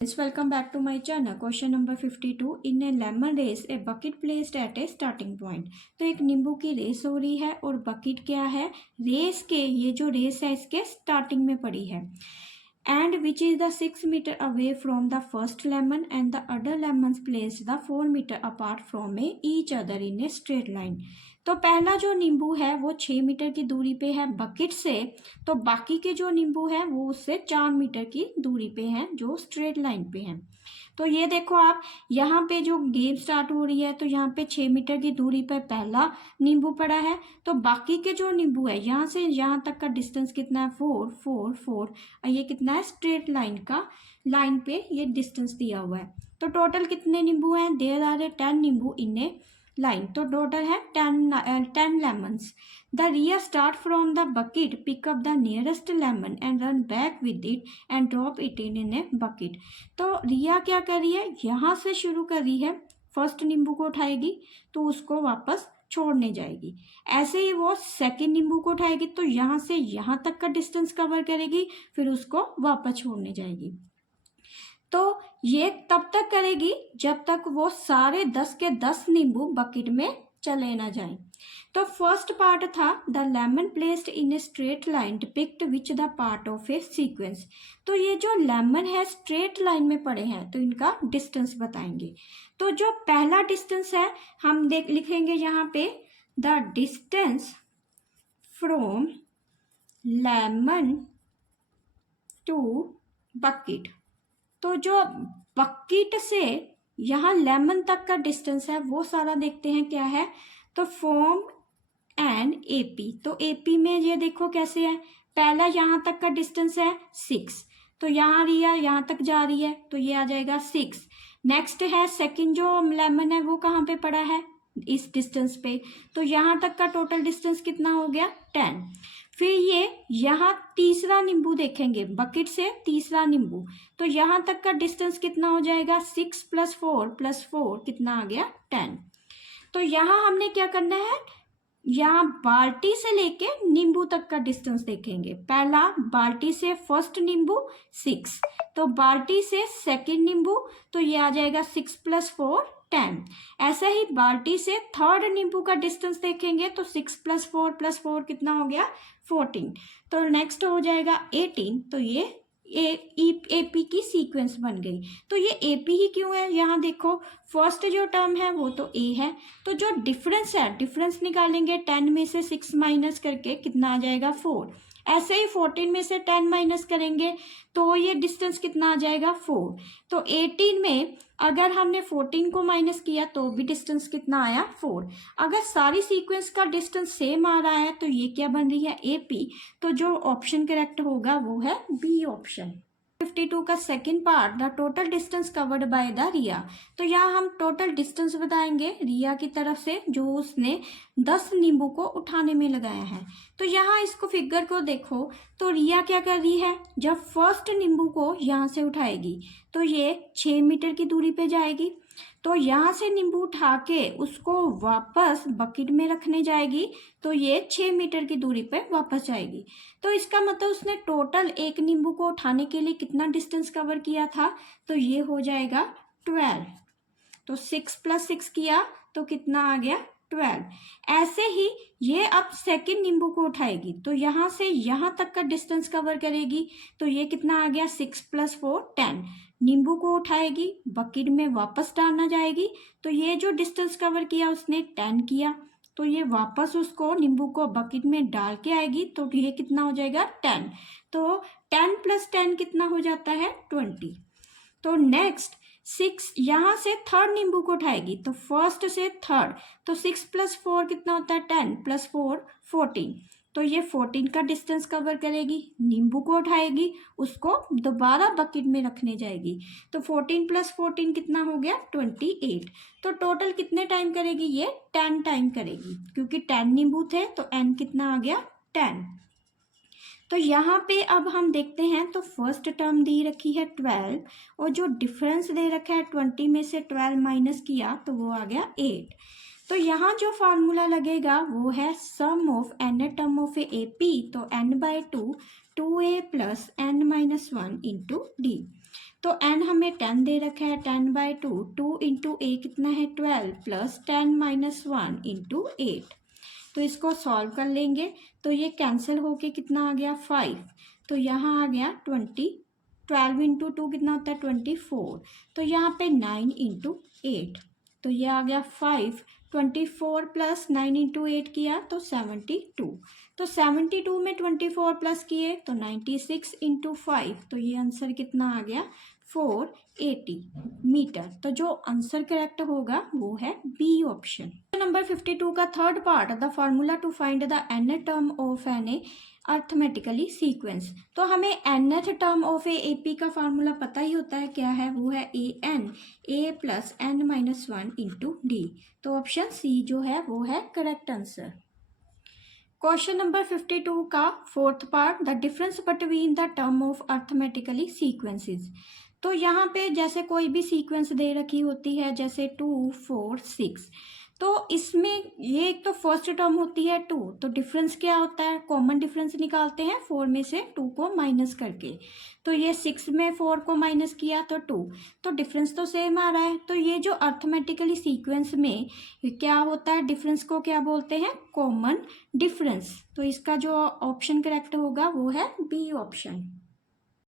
Welcome back to my channel. Question number 52. In a lemon race, a bucket placed at a starting point. तो एक नींबू की race हो रही है और बकेट क्या है, रेस के, ये जो रेस है इसके स्टार्टिंग में पड़ी है. And which is the 6 meter away from the first lemon and the other lemons placed the 4 meter apart from each other in a straight line. तो पहला जो नींबू है वो 6 मीटर की दूरी पे है बकेट से, तो बाकी के जो नींबू है वो उससे 4 मीटर की दूरी पे हैं जो स्ट्रेट लाइन पे हैं. तो ये देखो आप, यहाँ पे जो गेम स्टार्ट हो रही है तो यहाँ पे 6 मीटर की दूरी पर पहला नींबू पड़ा है, तो बाकी के जो नींबू है यहाँ से यहाँ तक का डिस्टेंस कितना है, 4 4 4, और ये कितना है, स्ट्रेट लाइन का, लाइन पे ये डिस्टेंस दिया हुआ है. तो टोटल कितने नींबू हैं, देयर आर 10 नींबू इन ए लाइन. तो टोटल है 10 lemons. The Riya start from the bucket, pick up the nearest lemon and run back with it and drop it in a bucket. तो रिया क्या कर रही है, यहाँ से शुरू कर रही है, फर्स्ट नींबू को उठाएगी तो उसको वापस छोड़ने जाएगी. ऐसे ही वो सेकेंड नींबू को उठाएगी तो यहाँ से यहाँ तक का डिस्टेंस कवर करेगी, फिर उसको वापस छोड़ने जाएगी. तो ये तब तक करेगी जब तक वो सारे 10 के 10 नींबू बकेट में चले ना जाएं. तो फर्स्ट पार्ट था the lemon placed in a straight line depict which the part of A sequence. तो ये जो लेमन है स्ट्रेट लाइन में पड़े हैं तो इनका डिस्टेंस बताएंगे. तो जो पहला डिस्टेंस है हम लिखेंगे यहाँ पे, the distance from lemon to bucket. तो जो बकेट से यहाँ लेमन तक का डिस्टेंस है वो सारा देखते हैं क्या है. तो फॉर्म एन एपी. तो एपी में ये देखो कैसे है, पहला यहाँ तक का डिस्टेंस है 6, तो यहाँ रिया यहाँ तक जा रही है तो ये आ जाएगा 6. नेक्स्ट है सेकंड जो लेमन है वो कहाँ पे पड़ा है, इस डिस्टेंस पे, तो यहाँ तक का टोटल डिस्टेंस कितना हो गया, 10. फिर ये यहाँ तीसरा नींबू देखेंगे, बकेट से तीसरा नींबू, तो यहाँ तक का डिस्टेंस कितना हो जाएगा, 6 + 4 + 4 कितना आ गया, 10. तो यहाँ हमने क्या करना है, यहाँ बाल्टी से लेके नींबू तक का डिस्टेंस देखेंगे. पहला बाल्टी से फर्स्ट नींबू 6, तो बाल्टी से सेकंड नींबू तो ये आ जाएगा 6 + 4 10. ऐसे ही बाल्टी से थर्ड नींबू का डिस्टेंस देखेंगे तो 6 + 4 + 4 कितना हो गया, 14. तो नेक्स्ट हो जाएगा 18. तो ये एपी की सीक्वेंस बन गई. तो ये एपी ही क्यों है, यहाँ देखो फर्स्ट जो टर्म है वो तो ए है, तो जो डिफरेंस है, डिफरेंस निकालेंगे 10 में से 6 माइनस करके कितना आ जाएगा, 4. ऐसे ही 14 में से 10 माइनस करेंगे तो ये डिस्टेंस कितना आ जाएगा, 4. तो 18 में अगर हमने 14 को माइनस किया तो भी डिस्टेंस कितना आया, 4. अगर सारी सीक्वेंस का डिस्टेंस सेम आ रहा है तो ये क्या बन रही है, एपी. तो जो ऑप्शन करेक्ट होगा वो है बी ऑप्शन. 52 का second part, the total distance covered by the Riya. तो यहाँ हम टोटल डिस्टेंस बताएंगे रिया की तरफ से जो उसने 10 नींबू को उठाने में लगाया है. तो यहाँ इसको फिगर को देखो, तो रिया क्या कर रही है, जब फर्स्ट नींबू को यहाँ से उठाएगी तो ये 6 मीटर की दूरी पे जाएगी, तो यहाँ से नींबू उठा के उसको वापस बकेट में रखने जाएगी तो ये 6 मीटर की दूरी पे वापस जाएगी. तो इसका मतलब उसने टोटल एक नींबू को उठाने के लिए कितना डिस्टेंस कवर किया था, तो ये हो जाएगा 12. तो 6 + 6 किया तो कितना आ गया, 12. ऐसे ही ये अब सेकंड नींबू को उठाएगी तो यहाँ से यहाँ तक का डिस्टेंस कवर करेगी, तो ये कितना आ गया, 6 + 4 10. नींबू को उठाएगी बकेट में वापस डालना जाएगी तो ये जो डिस्टेंस कवर किया उसने 10 किया, तो ये वापस उसको नींबू को बकेट में डाल के आएगी तो ये कितना हो जाएगा, 10. तो 10 + 10 कितना हो जाता है, 20. तो नेक्स्ट 6 यहाँ से थर्ड नींबू को उठाएगी तो फर्स्ट से थर्ड, तो 6 + 4 कितना होता है, 10 + 4 14. तो ये 14 का डिस्टेंस कवर करेगी, नींबू को उठाएगी उसको दोबारा बकेट में रखने जाएगी तो 14 + 14 कितना हो गया, 28. तो टोटल कितने टाइम करेगी, ये 10 टाइम करेगी क्योंकि 10 नींबू थे तो n कितना आ गया, 10. तो यहाँ पे अब हम देखते हैं तो फर्स्ट टर्म दी रखी है 12 और जो डिफरेंस दे रखा है 20 में से 12 माइनस किया तो वो आ गया 8. तो यहाँ जो फार्मूला लगेगा वो है sum of n term of A P, तो n/2 2a + n - 1 × d. तो n हमें 10 दे रखा है, 10/2, 2 इंटू ए कितना है 12 प्लस 10 माइनस 1 इंटू 8। तो इसको सॉल्व कर लेंगे तो ये कैंसिल होके कितना आ गया 5। तो यहाँ आ गया 20, 12 इंटू 2 कितना होता है 24। तो यहाँ पे 9 इंटू 8, तो ये आ गया 5। 24 प्लस 9 इंटू 8 किया तो 72। तो 72 में 24 प्लस किए तो 96 इंटू 5, तो ये आंसर कितना आ गया 480 मीटर। तो जो आंसर करेक्ट होगा वो है बी ऑप्शन। नंबर 52 का third part, the formula to find the nth term of an arithmetically sequence. तो हमें nth term of A P का फार्मूला पता ही होता है, क्या है वो है a plus n minus 1 into d. तो ऑप्शन सी जो है वो है करेक्ट आंसर। क्वेश्चन नंबर 52 का fourth part, the difference between the term of arithmetically sequences. तो यहाँ पे जैसे कोई भी सीक्वेंस दे रखी होती है, जैसे 2 4 6, तो इसमें ये एक तो फर्स्ट टर्म होती है 2, तो डिफरेंस क्या होता है, कॉमन डिफरेंस निकालते हैं 4 में से 2 को माइनस करके। तो ये 6 में 4 को माइनस किया तो 2, तो डिफरेंस तो सेम आ रहा है। तो ये जो अर्थमेटिकली सीक्वेंस में क्या होता है, डिफरेंस को क्या बोलते हैं, कॉमन डिफरेंस। तो इसका जो ऑप्शन करेक्ट होगा वो है बी ऑप्शन।